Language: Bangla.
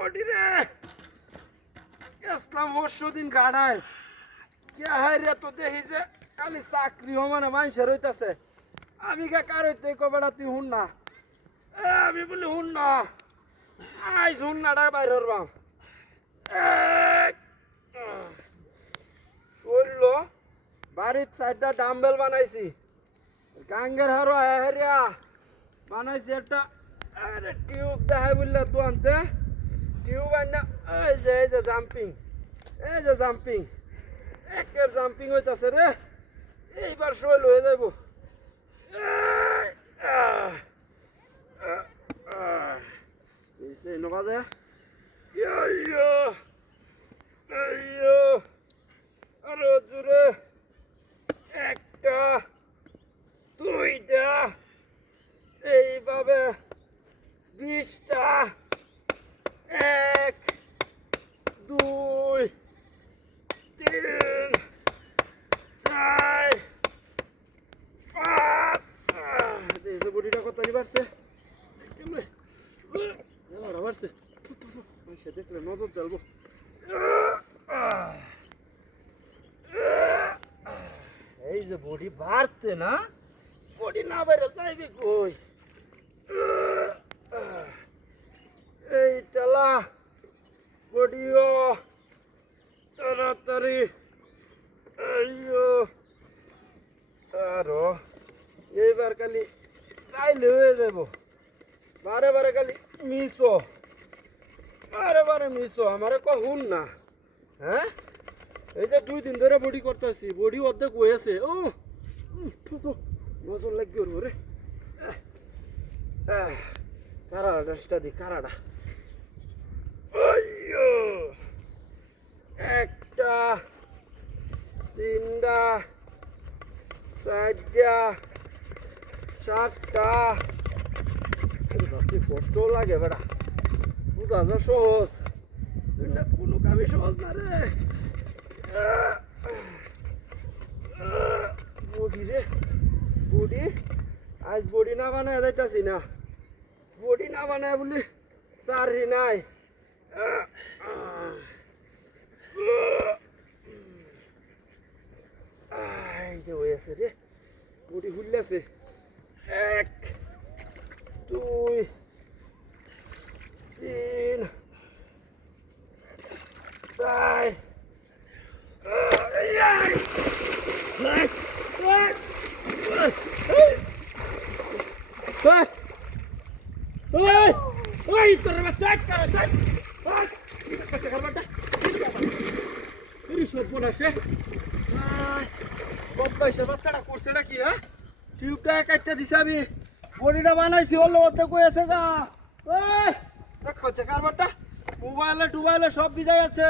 বডি রে ইসলাম পরশুদিন গাড়ায় কে হাই রে তো দেখি যে খালি চাকরি মানে মানুষের হইতাছে আমি কে কার হইতে কবেটা তুই হুন না আমি বলি হুন না আই হুন নাটার বাইর হরবাম শরীর বাড়ির চারটা ডাম্বেল বানাইছি গাঙ্গের হারো হেরিয়া বানাইছি একটা আরে টিউব দেখাই বললে তো আনতে টিউব আনা এই যে জাম্পিং একের জাম্পিং হইতাছে রে এইবার শৈল হয়ে যাইব নবাজে আরো জোরে একটা দুইটা এইভাবে 20টা 1 2 3 4 5 এই যে বডিটা কত বাড়ছে কেমনে বাড়ছে সে দেখলে নজর দেবো এই যে বডি বাড়তে না বডি না বেড়ে যাইবে কই এই টালা বডিও তাড়াতাড়ি আরো এইবার খালি চাইলে হয়ে যাব বারে বারে খালি মিসো বারে মিসো আমারে কহুন না হ্যাঁ এই যে 2 দিন ধরে বডি করতেছি বডি অর্ধেক হয়েছে ও নজর লাগবে ওর রে কারাড়া ডাসটা দি কারাড়া একটা 3টা 4টা 7টা কষ্ট লাগে বেড়া বুঝা যা সহজ কোনো কামই সহজ না রে বডি রে বডি আজ বডি না বানায় যাইতাছি না বডি না বানায় বলি চারি নাই এই যে হয়েছে রে বডি খুললেছে 1 2 3 4 বাচ্চাটা করছে নাকি হ্যাঁ টিউবটা একটা দিছে আমি বডিটা বানাইছি হলো ওতে কয়েছে গা দেখছে কারবারটা মোবাইলে টুবাইলে সব ভিজাই আছে